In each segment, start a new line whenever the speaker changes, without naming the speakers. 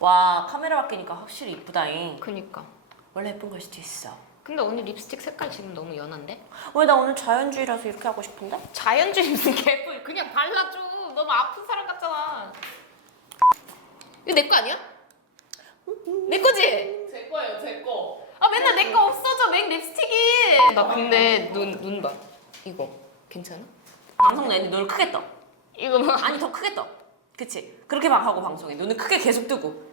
와 카메라 바뀌니까 확실히 이쁘다잉.
그니까.
원래 예쁜 걸 수도 있어.
근데 오늘 립스틱 색깔 지금 너무 연한데?
왜 나 오늘 자연주의라서 이렇게 하고 싶은데?
자연주의 무슨 개뿔 그냥 발라줘. 너무 아픈 사람 같잖아. 이거 내 거 아니야? 내 거지?
제 거예요, 제 거.
아 맨날 내 거 없어져 맥 립스틱이. 나 근데 눈 눈 봐. 이거 괜찮아?
방송 내는데 눈을 크게 떠.
이거 뭐
아니 더 크게 떠. 그치? 그렇게 막 하고 방송해. 눈을 크게 계속 뜨고.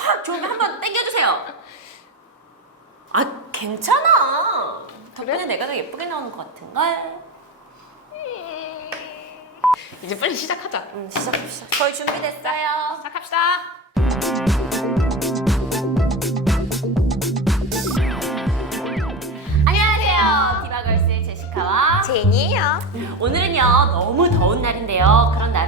확 좋으면 한번 땡겨주세요. 아 괜찮아. 덕분에 내가 더 예쁘게 나오는 것 같은 걸?
이제 빨리 시작하자.
음 시작합시다. 거의 준비됐어요.
시작합시다.
안녕하세요. 디바걸스의 제시카와
제니예요.
오늘은요 너무 더운 날인데요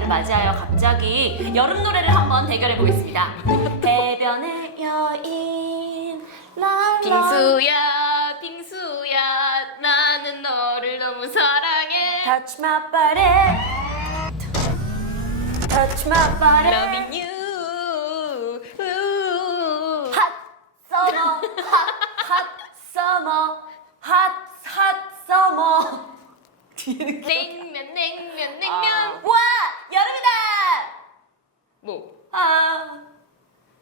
맞이하여 갑자기 여름 노래를 한번 대결해 보겠습니다 대변의 여인 랄라
빙수야 빙수야 나는 너를 너무 사랑해.
Touch my body Touch my body
Loving you. 우.
Hot summer Hot hot summer Hot hot summer 뒤에는
냉면 냉면 냉면.
와
뭐?
아.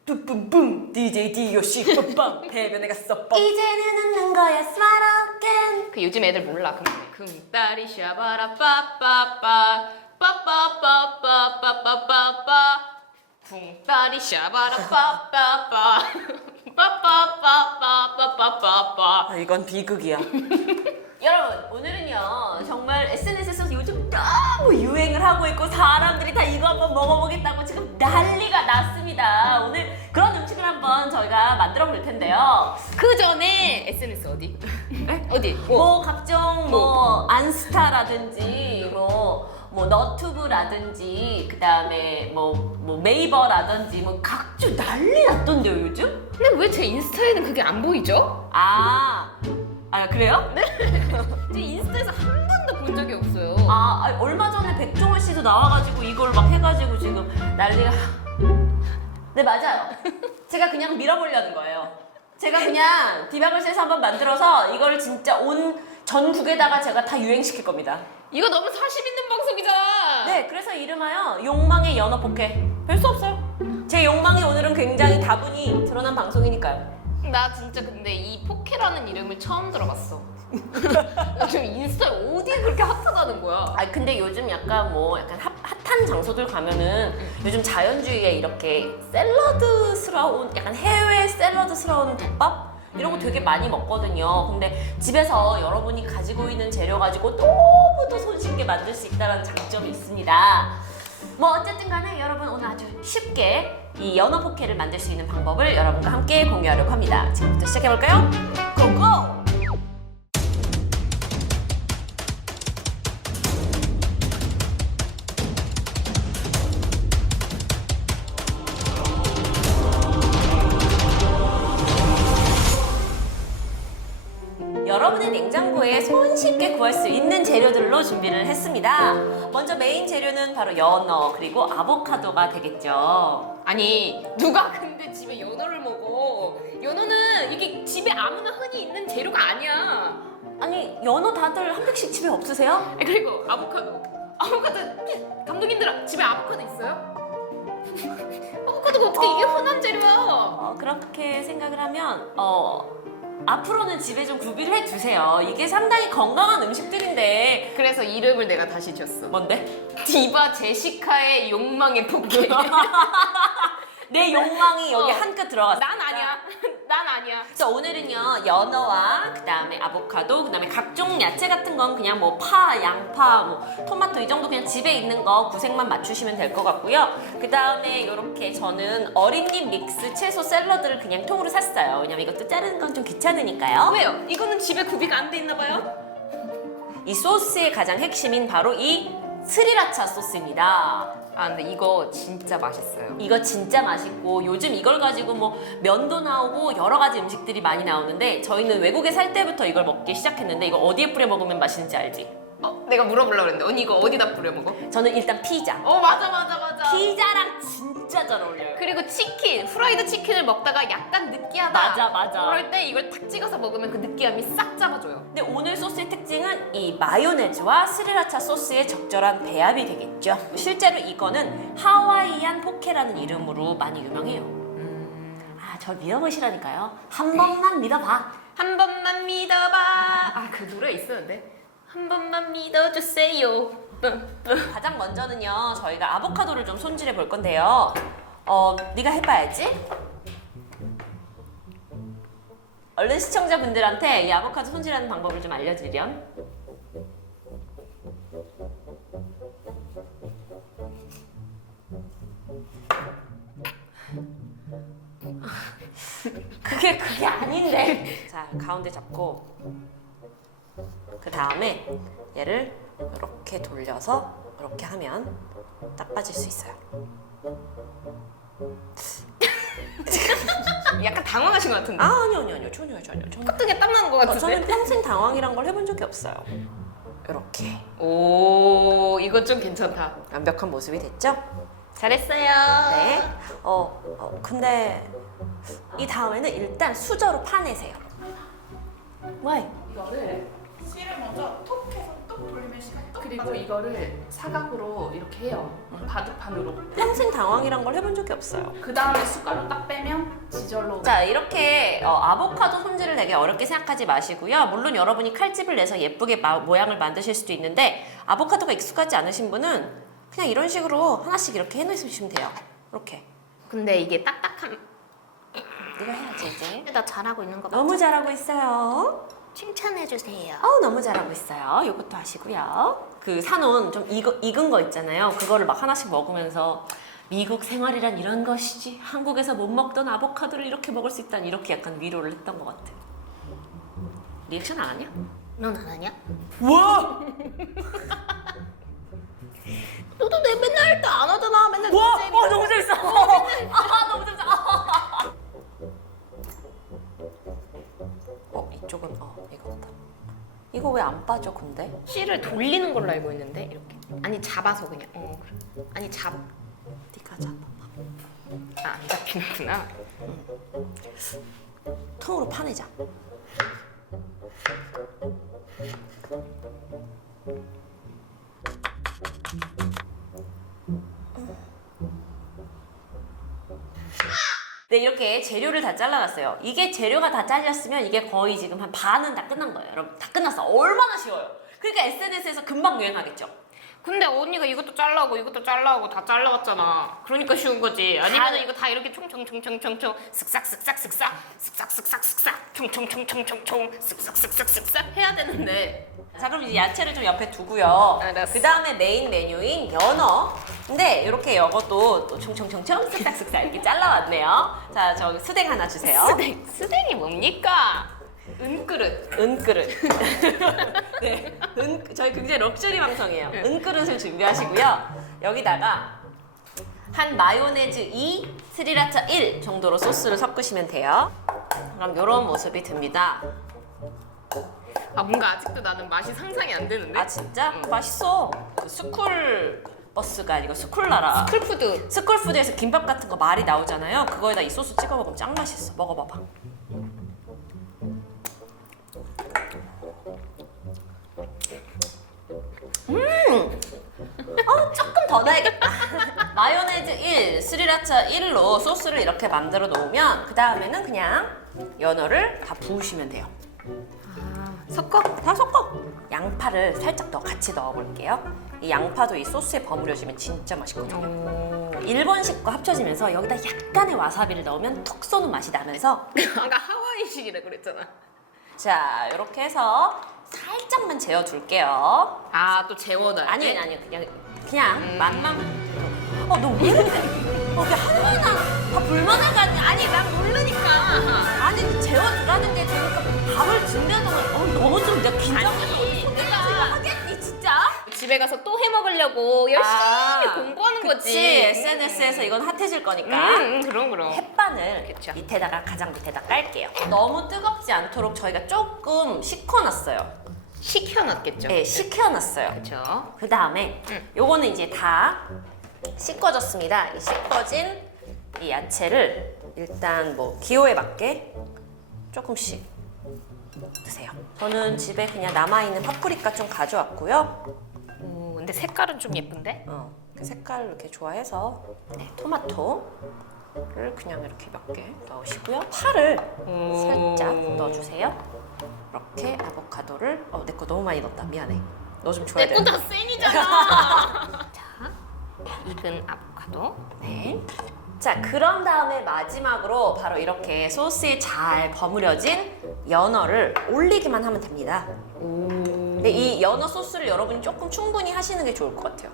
뿜뿜뿜 DJ 디오씨 뿜빵 대변에 갔어 뻥. 이제는 웃는 거야 smile again
그 요즘 애들 몰라. 금 금다리 샤바라 빠빠빠 빠빠빠빠빠빠빠빠 궁다리 샤바라 빠빠빠 빠빠빠빠빠빠빠빠.
아 이건 비극이야. 여러분 오늘은요 정말 SNS에서 요즘 너무 유행을 하고 있고 사람들이 다 이거 한번 먹어보겠다고 지금 난리가 났습니다 오늘 그런 음식을 한번 저희가 만들어 볼 텐데요
그 전에 SNS 어디? 어디?
뭐 각종 뭐 안스타라든지 뭐, 뭐 너튜브라든지 그 다음에 뭐, 뭐 네이버라든지 뭐 각종 난리 났던데요 요즘?
근데 왜 제 인스타에는 그게 안 보이죠?
아, 아 그래요?
제 인스타에서 한 번도 본 적이 없어요.
아, 아, 얼마 전에 백종원 씨도 나와가지고 이걸 막 해가지고 지금 난리가. 네 맞아요. 제가 그냥 밀어보려는 거예요. 제가 그냥 디바걸스에서 한번 만들어서 이걸 진짜 온 전국에다가 제가 다 유행시킬 겁니다.
이거 너무 사심 있는 방송이잖아.
네, 그래서 이름하여 욕망의 연어 포켓. 별 수 없어요. 제 욕망이 오늘은 굉장히 다분히 드러난 방송이니까요.
나 진짜 근데 이 포케라는 이름을 처음 들어봤어. 나 지금 인스타에 어디에 그렇게 핫하다는 거야?
아 근데 요즘 약간 뭐 약간 핫, 핫한 장소들 가면은 요즘 자연주의에 이렇게 샐러드스러운 약간 해외 샐러드스러운 덮밥 이런 거 되게 많이 먹거든요. 근데 집에서 여러분이 가지고 있는 재료 가지고 너무도 손쉽게 만들 수 있다는 장점이 있습니다. 뭐 어쨌든 간에 여러분 오늘 아주 쉽게 이 연어 포케를 만들 수 있는 방법을 여러분과 함께 공유하려고 합니다. 지금부터 시작해 볼까요? 고고! 바로 연어 그리고 아보카도가 되겠죠.
아니 누가 근데 집에 연어를 먹어? 연어는 이게 집에 아무나 흔히 있는 재료가 아니야.
아니 연어 다들 한 팩씩 집에 없으세요?
아, 그리고 아보카도. 아보카도 감독님들 집에 아보카도 있어요? 아보카도가 어떻게 이게 흔한 재료야?
어, 그렇게 생각을 하면 어, 앞으로는 집에 좀 구비를 해두세요. 이게 상당히 건강한 음식들인데
그래서 이름을 내가 다시 지었어.
뭔데?
디바 제시카의 욕망의 포켓.
내 욕망이 여기
어.
한끗 들어갔어.
난 아니야. 난 아니야.
그래서 오늘은요 연어와 그 다음에 아보카도 그 다음에 각종 야채 같은 건 그냥 뭐 파, 양파, 뭐 토마토 이 정도 그냥 집에 있는 거 구색만 맞추시면 될 것 같고요 그 다음에 이렇게 저는 어린잎 믹스 채소 샐러드를 그냥 통으로 샀어요 왜냐면 이것도 자르는 건 좀 귀찮으니까요
왜요? 이거는 집에 구비가 안 돼 있나 봐요?
이 소스의 가장 핵심인 바로 이 스리라차 소스입니다
아 근데 이거 진짜 맛있어요.
이거 진짜 맛있고 요즘 이걸 가지고 뭐 면도 나오고 여러 가지 음식들이 많이 나오는데 저희는 외국에 살 때부터 이걸 먹기 시작했는데 이거 어디에 뿌려 먹으면 맛있는지 알지?
어, 내가 물어보려고 했는데 언니 이거 어디다 뿌려 먹어?
저는 일단 피자
어 맞아 맞아 맞아.
피자랑 진짜 진짜 잘 어울려요.
그리고 치킨, 프라이드 치킨을 먹다가 약간 느끼하다.
맞아, 맞아.
그럴 때 이걸 탁 찍어서 먹으면 그 느끼함이 싹 잡아줘요.
근데 오늘 소스의 특징은 이 마요네즈와 스리라차 소스의 적절한 배합이 되겠죠. 실제로 이거는 하와이안 포케라는 이름으로 많이 유명해요. 아, 저 믿어보시라니까요. 한 번만 믿어봐.
한 번만 믿어봐. 아, 그 노래 있었는데. 한 번만 믿어주세요.
가장 먼저는요, 저희가 아보카도를 좀 손질해 볼 건데요. 어, 네가 해봐야지. 얼른 시청자분들한테 이 아보카도 손질하는 방법을 좀 알려드렴. 그게 그게 아닌데. 자 가운데 잡고 그 다음에 얘를 이렇게 돌려서 이렇게 하면 딱 빠질 수 있어요.
약간 당황하신 것 같은데.
아 아니요 아니요 아니요 전혀 전혀 전혀.
콧등에 땀 나는 것
어,
같은데.
저는 평생 당황이란 걸 해본 적이 없어요. 이렇게
오, 이거 좀 괜찮다.
완벽한 모습이 됐죠?
잘했어요.
네. 어, 어 근데 이 다음에는 일단 수저로 파내세요. 왜?
이거를
씨를 먼저 톡
그리고 이거를 사각으로 이렇게 해요. 바둑판으로.
평생 당황이란 걸 해본 적이 없어요.
그 다음에 숟가락 딱 빼면 지절로
자 이렇게 어, 아보카도 손질을 되게 어렵게 생각하지 마시고요. 물론 여러분이 칼집을 내서 예쁘게 마- 모양을 만드실 수도 있는데 아보카도가 익숙하지 않으신 분은 그냥 이런 식으로 하나씩 이렇게 해놓으시면 돼요. 이렇게.
근데 이게 딱딱한.
네가 해야지 이제.
나 잘하고 있는 거
너무 잘하고 있어요.
칭찬해 주세요.
어우 너무 잘하고 있어요. 이것도 하시고요. 그 사놓은 좀 익, 익은 거 있잖아요. 그거를 막 하나씩 먹으면서 미국 생활이란 이런 것이지. 한국에서 못 먹던 아보카도를 이렇게 먹을 수 있다니 이렇게 약간 위로를 했던 것 같아요. 리액션 안 하냐?
넌 안 하냐?
와!
너도 내 맨날 할때안 하잖아. 맨날
와! 너어 너무 재밌어! 아 너무 재밌어! 어 이쪽은 어. 이거 왜 안 빠져 근데?
씨를 돌리는 걸로 알고 있는데 이렇게. 아니 잡아서 그냥. 어 그래. 아니 잡.
네가 잡아.
아, 안 잡히는구나.
통으로 파내자. 네, 이렇게 재료를 다 잘라놨어요. 이게 재료가 다 잘렸으면 이게 거의 지금 한 반은 다 끝난 거예요. 여러분, 다 끝났어. 얼마나 쉬워요. 그러니까 SNS에서 금방 유행하겠죠.
근데 언니가 이것도 잘라고 이것도 잘라고 다 잘라왔잖아. 그러니까 쉬운 거지. 아니면
다-
이거 다 이렇게 총총총총총총 쓱싹 쓱싹 쓱싹 쓱싹 쓱싹 쓱싹 총총총총총총 쓱싹 쓱싹 쓱싹 해야 되는데.
자 그럼 이제 야채를 좀 옆에 두고요.
알았어.
그 다음에 메인 메뉴인 연어. 근데 이렇게 이것도 또 총총총총 쓱싹쓱싹 이렇게 잘라왔네요. 자저 스댕 하나 주세요.
스댕 스댕이 뭡니까? 은그릇.
은그릇. 네, 은 저희 굉장히 럭셔리 방송이에요. 은그릇을 준비하시고요. 여기다가 한 마요네즈 2, 스리라차 1 정도로 소스를 섞으시면 돼요. 그럼 이런 모습이 듭니다.
아 뭔가 아직도 나는 맛이 상상이 안 되는데.
아 진짜 맛있어. 그 스쿨 버스가 아니고 스쿨라라.
쿨푸드.
스쿨푸드에서 김밥 같은 거 말이 나오잖아요. 그거에다 이 소스 찍어 먹으면 짱 맛있어. 먹어봐봐. 더 넣어야겠다. 마요네즈 1, 스리라차 1로 소스를 이렇게 만들어 놓으면 그 다음에는 그냥 연어를 다 부으시면 돼요. 섞어? 다 섞어. 양파를 살짝 더 같이 넣어볼게요. 이 양파도 이 소스에 버무려지면 진짜 맛있거든요. 일본식과 합쳐지면서 여기다 약간의 와사비를 넣으면 톡 쏘는 맛이 나면서
아까 하와이식이라 그랬잖아.
자 이렇게 해서 살짝만 재워둘게요.
아 또 재워놔야
아니
돼?
아니 그냥 그냥
음.
맛만. 어 너 왜 이래? 어왜 하루나 다 불만한 아니 아니 난 모르니까. 아니 재워두라는 게 되니까 밥을 준비하는 어 너무 좀 내가 긴장돼서
아니,
어떻게
내가-
하겠니 진짜?
집에 가서 또 해 먹으려고 열심히
아,
공부하는
그치.
거지.
SNS에서 이건 핫해질
음,
거니까.
음, 그럼 그럼.
햇반을
그쵸.
밑에다가 가장 밑에다 깔게요. 너무 뜨겁지 않도록 저희가 조금 식혀놨어요.
식혀놨겠죠.
네, 식혀놨어요.
그렇죠.
그 다음에
응.
요거는 이제 다 씻겨졌습니다. 이 씻겨진 이 야채를 일단 뭐 기호에 맞게 조금씩 드세요. 저는 집에 그냥 남아있는 파프리카 좀 가져왔고요.
오, 근데 색깔은 좀 예쁜데?
어, 그 색깔 이렇게 좋아해서 네, 토마토를 그냥 이렇게 몇 개 넣으시고요. 파를 살짝 넣어주세요. 이렇게 아보카도를 어, 내 거 너무 많이 넣었다. 미안해. 너 좀 줘야 돼.
내거다 센이잖아. 자, 익은 아보카도.
네. 자, 그런 다음에 마지막으로 바로 이렇게 소스에 잘 버무려진 연어를 올리기만 하면 됩니다. 근데 이 연어 소스를 여러분이 조금 충분히 하시는 게 좋을 것 같아요.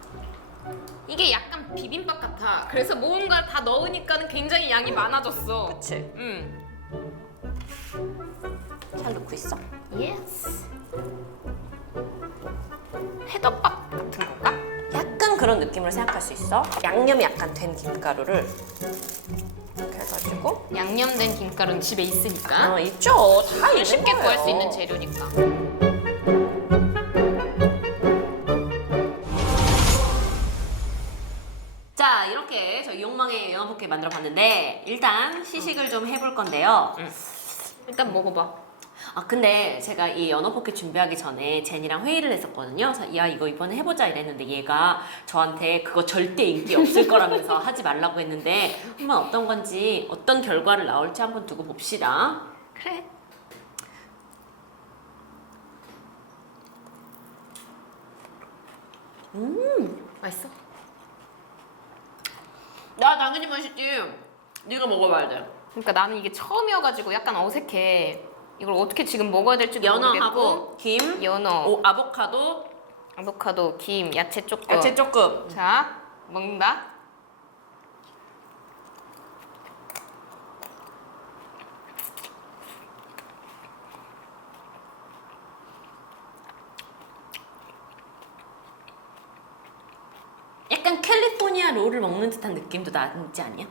이게 약간 비빔밥 같아. 그래서 뭔가 다 넣으니까는 굉장히 양이 많아졌어.
그치?
응.
잘 넣고 있어.
예스. 해덮밥 같은 건가?
약간 그런 느낌으로 생각할 수 있어. 양념이 약간 된 김가루를 이렇게 해가지고
양념된 김가루는 집에 있으니까.
어, 있죠. 다 있는
쉽게 구할 수. 있는 재료니까.
자, 이렇게 저희 욕망의 볶음 만들어 봤는데 일단 시식을 좀 해볼 건데요.
일단 먹어봐.
아 근데 제가 이 연어 포켓 준비하기 전에 제니랑 회의를 했었거든요. 그래서 야 이거 이번에 해보자 이랬는데 얘가 저한테 그거 절대 인기 없을 거라면서 하지 말라고 했는데 한번 어떤 건지 어떤 결과를 나올지 한번 두고 봅시다.
그래. 음, 맛있어?
나 당연히 맛있지. 네가 먹어봐야 돼.
그러니까 나는 이게 처음이어가지고 약간 어색해. 이걸 어떻게 지금 먹어야 될지도 모르겠고.
연어하고 김,
연어,
오, 아보카도,
아보카도, 김, 야채 조금.
야채 조금.
자, 먹는다.
약간 캘리포니아 롤을 먹는 듯한 느낌도 나지 않냐?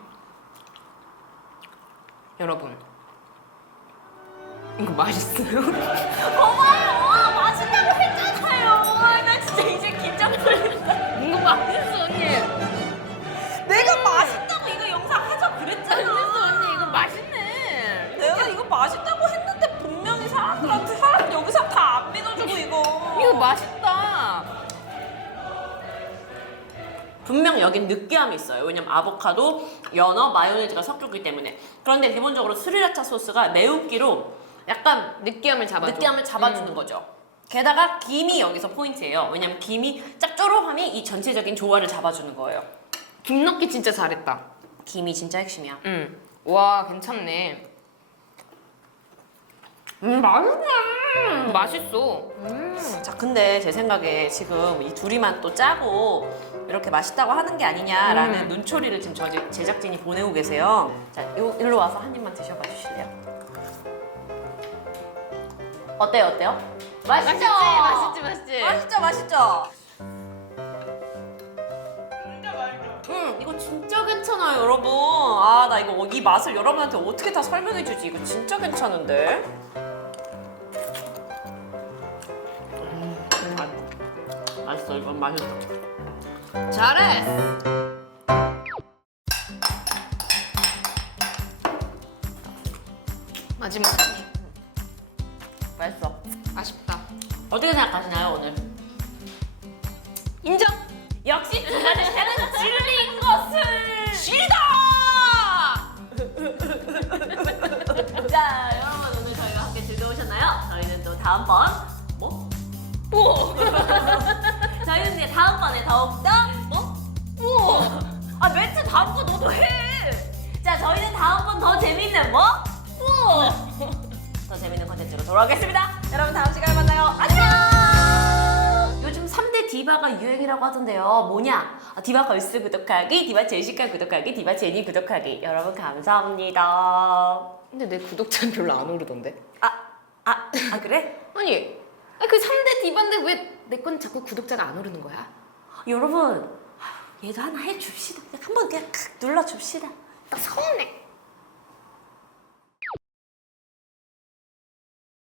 여러분. 이거 맛있어요?
고마워요. 맛있다고 했잖아요. 나 진짜 이제 긴장 풀린다.
이거 맛있어, 언니.
내가 맛있다고 이거 영상 하자 그랬잖아.
맛있어, 언니. 이거 맛있네.
내가 이거 맛있다고 했는데 분명히 사람들한테 사람 여기서 다 안 믿어주고 이거.
이거 맛있다.
분명 여긴 느끼함이 있어요. 왜냐면 아보카도, 연어, 마요네즈가 섞였기 때문에. 그런데 기본적으로 스리라차 소스가 매운기로 약간
느끼함을 잡아줘.
느끼함을 잡아주는
음.
거죠. 게다가 김이 여기서 포인트예요. 왜냐면 김이 짭조름함이 이 전체적인 조화를 잡아주는 거예요.
김 넣기 진짜 잘했다.
김이 진짜 핵심이야.
응. 와, 괜찮네.
음 맛있네.
맛있어. 음.
자 근데 제 생각에 지금 이 둘이만 또 짜고 이렇게 맛있다고 하는 게 아니냐라는
음.
눈초리를 지금 저 제작진이 보내고 계세요. 자 요, 일로 와서 한 입만 드셔봐 주실래 어때요 어때요? 맛있죠?
맛있지, 맛있지.
맛있죠 맛있죠? 음 이거 진짜 괜찮아요 여러분 아 나 이거 이 맛을 여러분한테 어떻게 다 설명해 주지 이거 진짜 괜찮은데 음, 맛있어 이건 맛있어
잘했 인정.
역시 중간에 새는 진리인 것을
시다.
자 여러분 오늘 저희가 함께 즐거우셨나요? 저희는 또 다음번 뭐?
뭐?
저희는 이제 다음번에 더욱더 뭐?
뭐?
아 멘트 거 너도 해. 자 저희는 다음번 더 재밌는 뭐?
뭐?
더 재밌는 컨텐츠로 돌아오겠습니다. 여러분 다음 시간에 만나요. 안녕. 요즘 3대 디바가 유행이라고 하던데요. 뭐냐? 아, 디바 걸스 구독하기, 디바 제시카 구독하기, 디바 제니 구독하기. 여러분 감사합니다.
근데 내 구독자는 별로 안 오르던데.
아, 아, 아 그래?
아니, 아니 그 3대 디바인데 왜 내 건 자꾸 구독자가 안 오르는 거야?
여러분 얘도 하나 해줍시다. 한번 그냥 칵 눌러줍시다.
나 서운해.